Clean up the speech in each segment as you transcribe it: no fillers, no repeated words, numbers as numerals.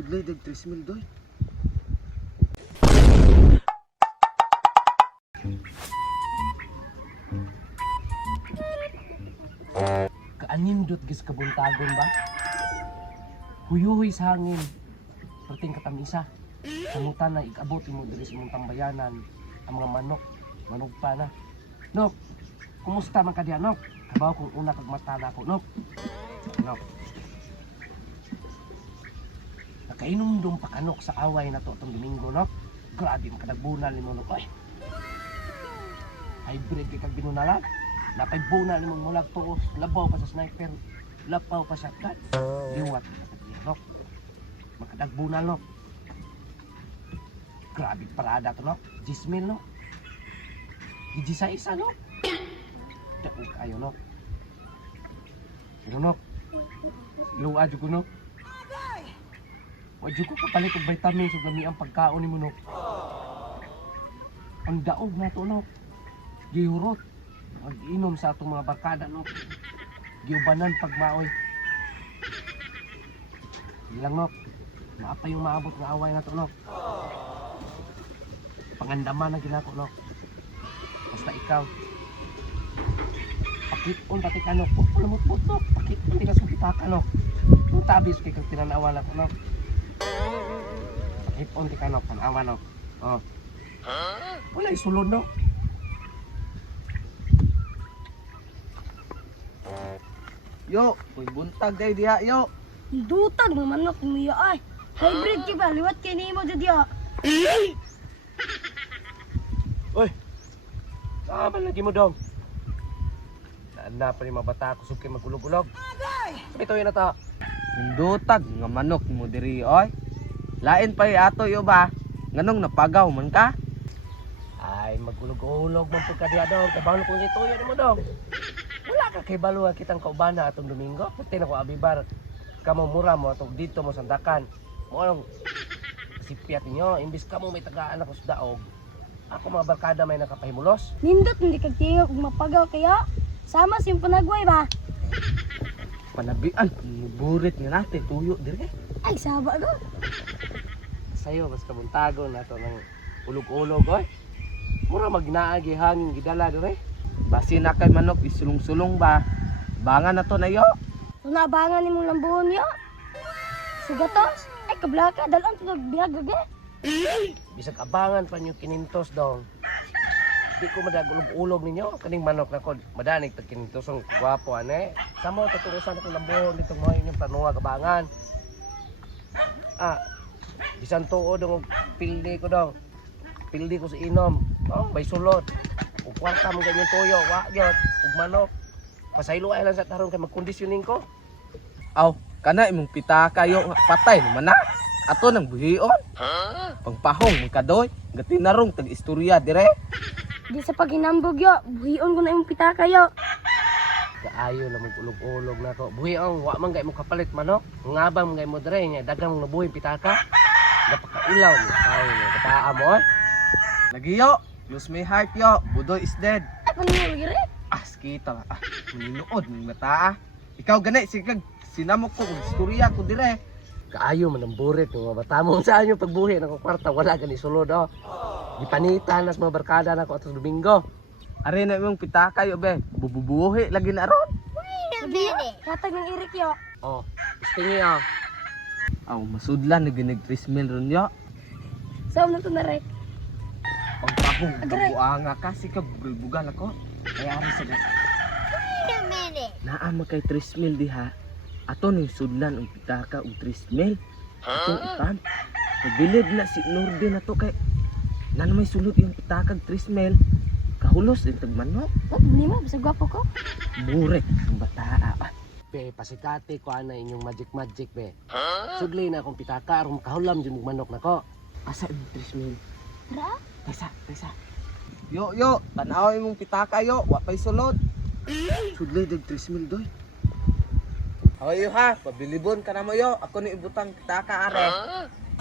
Sudlay dag 3,000 doy. Kaanindot gis kabuntagon ba? Huyuhoy sa hangin. Perting katamisa. Samutan na ikabot mo diri sa mong tambayanan ang mga manok. Manok pa na. Nok, kumusta man ka diyan, Nok? Kabaw kung una kag mata na ako, Nok. Nok. Nakainom dong pakanok sa away na to itong Domingo, Nok. Grabe makadagbunal ni mo, Nok. Ay. Hybrid kay kag binunalan. Napay bunal ni mong mulag to. Labaw pa sa sniper. Lapaw pa sa shotgun. Liwat na ka diyan, Nok. Makadagbunal, Nok. Grabe parada to, Nok. 10,000, Nok. Gigi sa isa, Nok. Daog kayo, Nok. Pero, Nok. Luwa dyan ko, Nok. Wadyo ko kapalit og vitamins ug gami ang pagkaon nimo, Nok. Ang daog na to, Nok. Gihurot. Mag-inom sa atong mga barkada, Nok. Giubanan pag maoy. Ilang, Nok. Maapa yung maabot ng away na to, Nok. Pangandaman na ginako, Nok. Basta ikaw. Pakit-on pati ka, Nok. Pulamot-mot, Nok. Pakit-on di ka sumpitak, Nok. Yung tabis kay kang tinanawa na ko, Nok. Pakit-on di ka, Nok. Tanawa, Nok. Oh. Wala isulod, Nok. Yo, koy buntag day diha, yo. Dutag ng manok mo ay. Hybrid ki ba? Liwat kay nimo dyan diya. Uy! Saan lagi mo, Dong? Naanda pa rin mga bata ko sukay magulog-ulog. Sabi ito yun na ta. Hindutag nga manok mo diri oy. Lain pa ato yo ba? Nganong napagaw man ka? Ay, magulog-ulog man po ka diya, Dong. Kabang ko ito yun mo, Dong. Wala ka kay baluha kitang kaubana atong Domingo. Puti na ko abibar. Kamo mura mo atong dito mo sandakan. Mo anong sipiat ninyo. Imbis ka mo may tagaan ako sa daog. Ako mga barkada may nakapahimulos. Nindot hindi kag tiyog mapagaw kaya. Sama siyang panagway ba? Panabian, burit nga natin tuyo dire. Ay saba ko. Sa'yo, mas kabuntagon na to ng ulog-ulog, oy. Mura magnaagi hangin gidala dire. Basi na kay manok isulong-sulong ba? Bangan na to na yo. Nabangan nimong lambuhon yo. Sugatos. Ay kablaka dalan to biyag gage. Bisag abangan pa nyo kinintos, Dong. Di ko madagulog-ulog ninyo. Kaning manok na ko, madanig tag kinintos ang gwapo, ane. Samo, taturusan ako lambuhon ditong mga inyong panuha kabangan. Ah, bisan tuo dong, pildi ko, Dong. Pildi ko sa inom. Oh, may sulot. Ug kwarta mo ganyan tuyo, wa gyud ug manok. Pasaylo ay lang sa taron kay magkondisyoning ko. Aw, kana imong pita kayo patay naman na. Ato nang buhion. Pangpahong magkadoy, gatinarong tag istorya dire. Di sa paghinambog yo, buhion ko na imong pita kayo. Kaayo na magulog-ulog na ko. Buhiong, wa man gay mo kapalit manok. Ngabang gay mo dire nya daghang mo nabuhi pitaka. Napakaulaw mo tao mo kataa mo. Lagi yo, lose my heart yo. Budoy is dead. Ay panimo gire. Kita ba? Maninuod ng mata. Ikaw ganay sige sinamok ko og istorya ko dire. Kaayo man ang burit ng mga bata mo. Saan yung pagbuhi ng kwarta wala gani sulod, oh. Gipanitan nas mga barkada na ko atong Domingo. Are na imong pita kayo be. Bububuhi lagi na ron. Katag ng irik yo. Oh, istingi, oh. Aw, masudlan na ginig 3,000 ron yo. Saan na to na rek? Pagpahong Agray. kabuanga kasi ka bugal ako. Kaya ari sa Naa kay 3,000 diha. Ato ning sudlan ang pitaka og 3,000. Atong ipan. Nagbilid na si Norde na to kay nan may sulod yung pitaka og 3,000. Kahulos din tag manok. Wat ni mo bisag gwapo ko. Burek ang bataa. Be, pasikati ko ana inyong magic be. Sudli na akong pitaka aron makahulam jud og manok nako. Asa yung 3,000? Ra? Tesa. Yo, tanaw imong pitaka yo, wa pay sulod. Sudlay dag 3,000 doy. Ayo ha, pabilibon ka na mo yo. Ako ni ibutang pitaka are.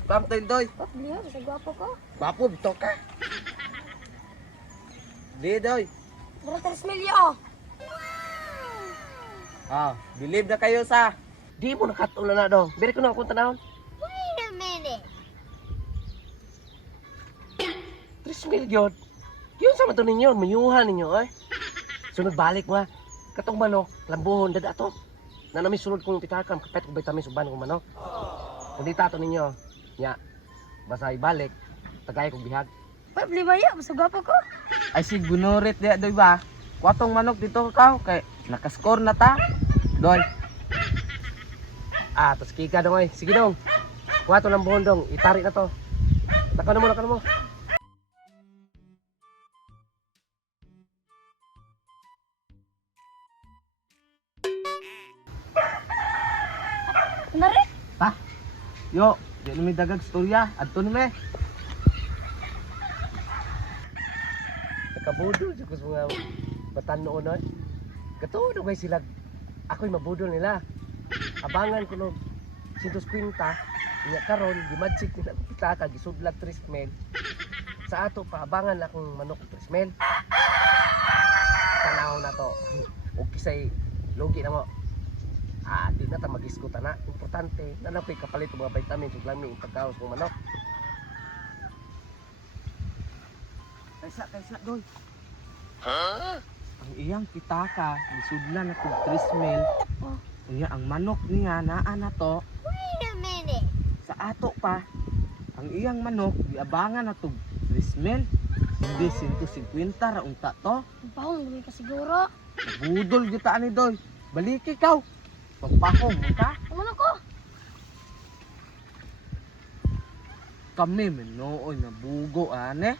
Pamtoy doy. Wat ni mo bisag gwapo ko. Bapo bito ka. Di doy. Dara 3 milyo. Ah, believe na kayo sa. Di mo nakatula na, Dong. Beri ko na akong tanawon. 3 yun. Yun sa mato ninyo, mayuhan ninyo eh. Sunod balik mo ha. Katong manok, lambuhon, dada to. Na namin sunod kong pitakam, kapit kong vitamin suban kong manok. Kung di tato ninyo, nya, basta ibalik, tagay kong bihag. Problema ya, masugwapo ko. Ay si gunurit dia doy ba? Kwatong manok dito ka kay nakascore na ta. Doy. Ah, tas kika dong eh. Sige dong. Kuha to lambuhon dong, itari na to. Naka na mo, naka na mo. Nari, Ha? Yo, di na may dagag storya. Adto ni me. Nakabudol sa kus mga batan noon eh. Katudo kay sila. Ako'y mabudol nila. Abangan ko no 150. Nya karon gimadsik nila kita ka gisudlag 3,000. Sa ato pa abangan akong manok 3,000. Tanaw na to. O kisay lugi na mo. Ah, di na ta mag-iskuta na. Importante na napoy kapalit og mga vitamin ug lami ang pagkaos ng manok. Kaysa doy. Ang iyang pitaka gisudlan na kog 3,000. Oh. Unya ang manok niya naa na to. Sa ato pa ang iyang manok giabangan na tog 3,000. Hindi 150 ra unta to. pahong dumi ka siguro. Budol gyud ta ani doy. Balik ikaw. Pagpahom mo ka. Ano ko? Kami menooy na bugo ane.